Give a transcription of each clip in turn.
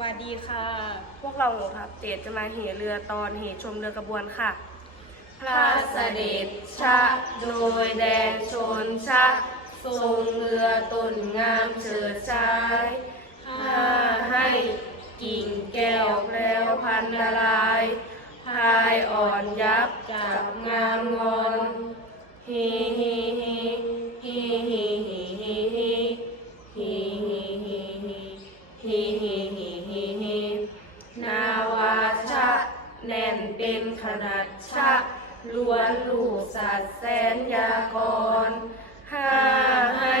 วัสดีค่ะ พวกเราหนูครับเจตจะมาเหเรือตอนเหชมเรือกระบวนค่ะ พระเสด็จชะโดยแดนชนชะ ทรงเรือต้นงามเฉิดชายห้าให้กิ่งแก้วแพรวพันนาลายพายอ่อนยับกับงามงอนฮีฮีฮีฮีฮีฮีฮีฮีฮีฮีฮีฮีฮีฮีฮี ขนาดชะล้วนลูกสัตว์แสนยากรห้าให้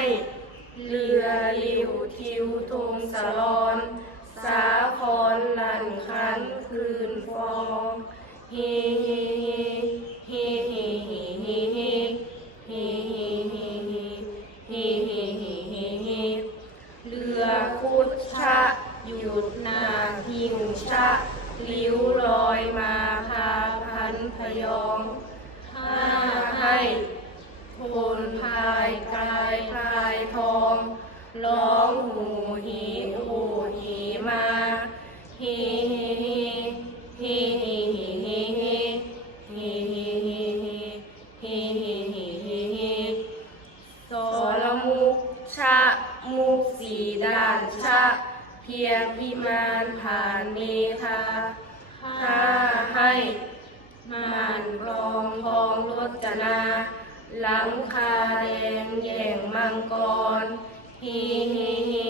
เรือลิวทิวทงสลอน สาครลันคันคืนฟองฮีฮีฮีฮีฮีฮีฮีฮีฮีฮีฮีฮีฮีฮีฮีฮีเรือคุดชะหยุดนาหิวชะลิ้วลอยมาพาพั นพยองห้าให้โทนพายกายพายทองร้องหูหีหูหีมาฮีฮีฮีฮีฮีฮีฮีฮีฮีฮีฮีฮีฮีฮีฮีสรมุกชะมุกสีด้านชะเพียงพิมานผ่านเมฆาห้าให้ นา หลังคาแดงแย่งมังกรฮีฮีฮี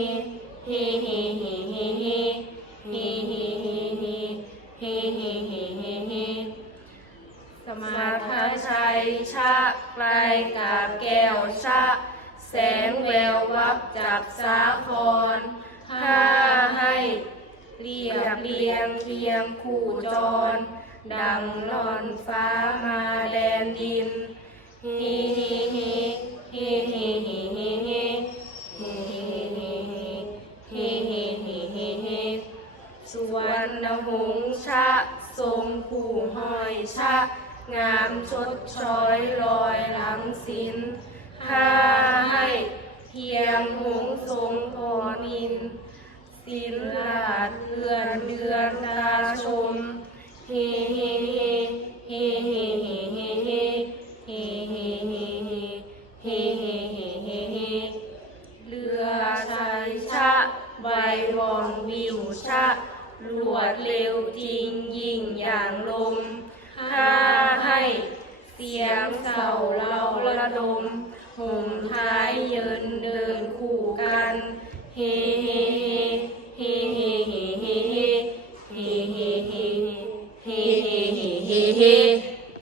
ฮีฮีฮีฮีฮีฮีฮีฮีฮีฮีฮีฮีฮีฮีสมาทชัยชะไกลกาบแก้วชะ แสงแวววับจากสาครห้าให้ เรียบเรียงเคียงคู่จร ดังนอนฟ้ามาแดนดินฮีฮีฮีฮีฮีฮีฮีฮีฮีฮีฮีฮีฮีฮีฮีฮีส่วนนหงชะทรงผู้ห้อยชะ งามชดช้อยลอยหลังสินห้าให้เพียงหงส์ทรงพอนิน สินลาเลื่อนเดือนตาชมฮีฮีฮีฮีฮีฮีฮีฮีฮีฮีฮีฮีฮีฮีฮีฮีเรือชายชะใบวองวิวชะรวดเร็วจริงยิ่งอย่างลมห้าให้เสียงเศร้าเราระดมห่มท้ายเยินเดินคู่กันเฮ